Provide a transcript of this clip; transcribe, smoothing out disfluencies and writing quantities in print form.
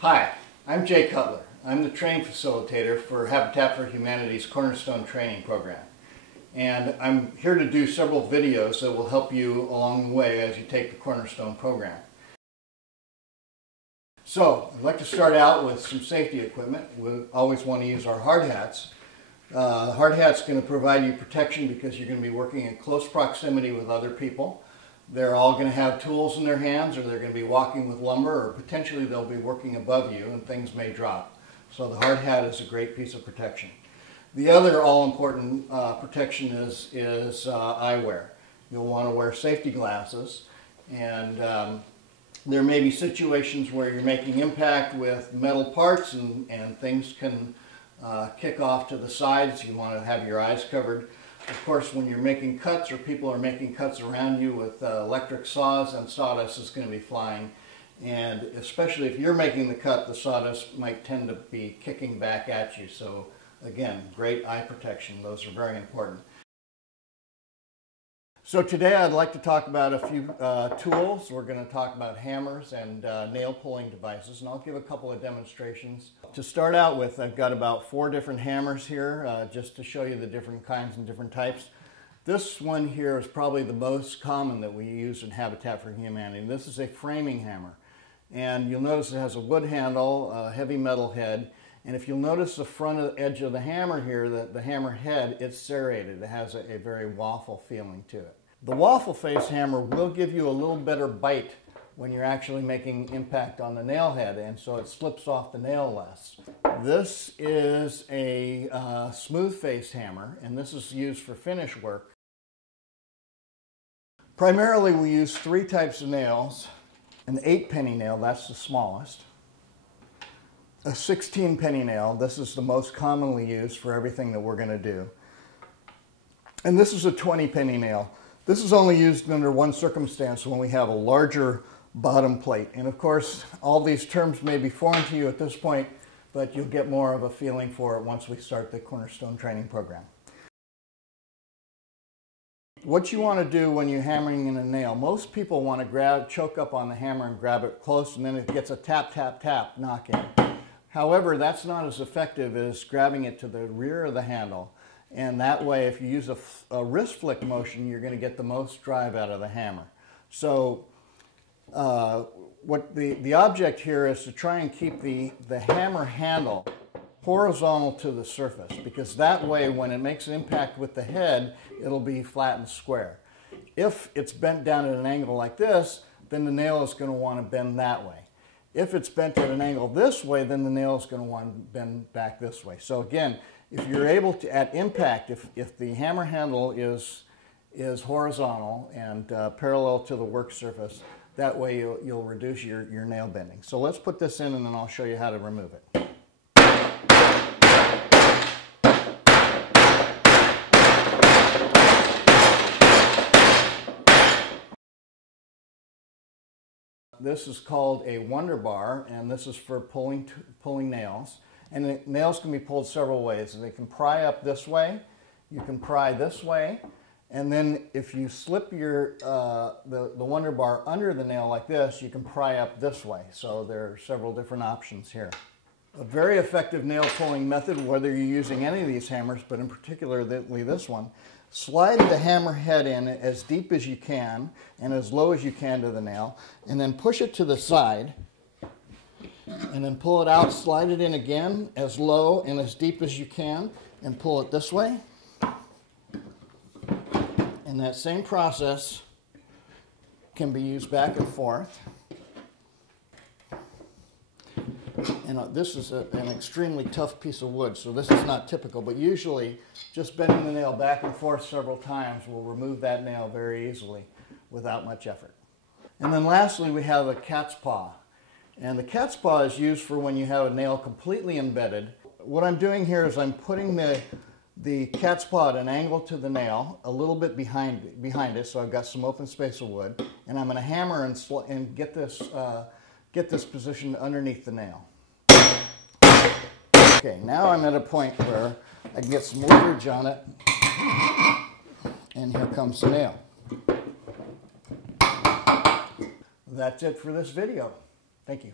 Hi, I'm Jay Cutler. I'm the training facilitator for Habitat for Humanity's Cornerstone training program. And I'm here to do several videos that will help you along the way as you take the Cornerstone program. So, I'd like to start out with some safety equipment. We always want to use our hard hats. The hard hat's going to provide you protection because you're going to be working in close proximity with other people. They're all going to have tools in their hands, or they're going to be walking with lumber, or potentially they'll be working above you and things may drop. So the hard hat is a great piece of protection. The other all-important protection is eyewear. You'll want to wear safety glasses, and there may be situations where you're making impact with metal parts and things can kick off to the sides. You want to have your eyes covered. Of course, when you're making cuts or people are making cuts around you with electric saws, and sawdust is going to be flying. And especially if you're making the cut, the sawdust might tend to be kicking back at you. So again, great eye protection. Those are very important. So today I'd like to talk about a few tools. We're going to talk about hammers and nail pulling devices, and I'll give a couple of demonstrations. To start out with, I've got about 4 different hammers here just to show you the different kinds and different types. This one here is probably the most common that we use in Habitat for Humanity. This is a framing hammer, and you'll notice it has a wood handle, a heavy metal head, and if you'll notice the front edge of the hammer here, the hammer head, it's serrated. It has a very waffle feeling to it. The waffle face hammer will give you a little better bite when you're actually making impact on the nail head, and so it slips off the nail less. This is a smooth face hammer, and this is used for finish work. Primarily we use 3 types of nails. An 8-penny nail, that's the smallest. A 16-penny nail, this is the most commonly used for everything that we're going to do. And this is a 20-penny nail. This is only used under one circumstance, when we have a larger bottom plate. And of course, all these terms may be foreign to you at this point, but you'll get more of a feeling for it once we start the Cornerstone training program. What you want to do when you're hammering in a nail, most people want to choke up on the hammer and grab it close, and then it gets a tap, tap, tap knock in. However, that's not as effective as grabbing it to the rear of the handle. And that way, if you use a wrist flick motion, you're going to get the most drive out of the hammer. So what the object here is to try and keep the hammer handle horizontal to the surface, because that way when it makes impact with the head, it'll be flat and square. If it's bent down at an angle like this, then the nail is going to want to bend that way. If it's bent at an angle this way, then the nail is going to want to bend back this way. So again, if you're able to, at impact, if the hammer handle is horizontal and parallel to the work surface, that way you'll reduce your nail bending. So let's put this in and then I'll show you how to remove it. This is called a Wonder Bar, and this is for pulling nails. And the nails can be pulled several ways. They can pry up this way, you can pry this way, and then if you slip your the Wonder Bar under the nail like this, you can pry up this way. So there are several different options here. A very effective nail pulling method, whether you're using any of these hammers, but in particular this one, slide the hammer head in as deep as you can and as low as you can to the nail, and then push it to the side, and then pull it out, slide it in again as low and as deep as you can, and pull it this way. And that same process can be used back and forth. And this is an extremely tough piece of wood, so this is not typical, but usually just bending the nail back and forth several times will remove that nail very easily without much effort. And then lastly, we have a cat's paw. And the cat's paw is used for when you have a nail completely embedded. What I'm doing here is I'm putting the cat's paw at an angle to the nail, a little bit behind it, so I've got some open space of wood, and I'm going to hammer and get this positioned underneath the nail. Okay, now I'm at a point where I can get some leverage on it, and here comes the nail. That's it for this video. Thank you.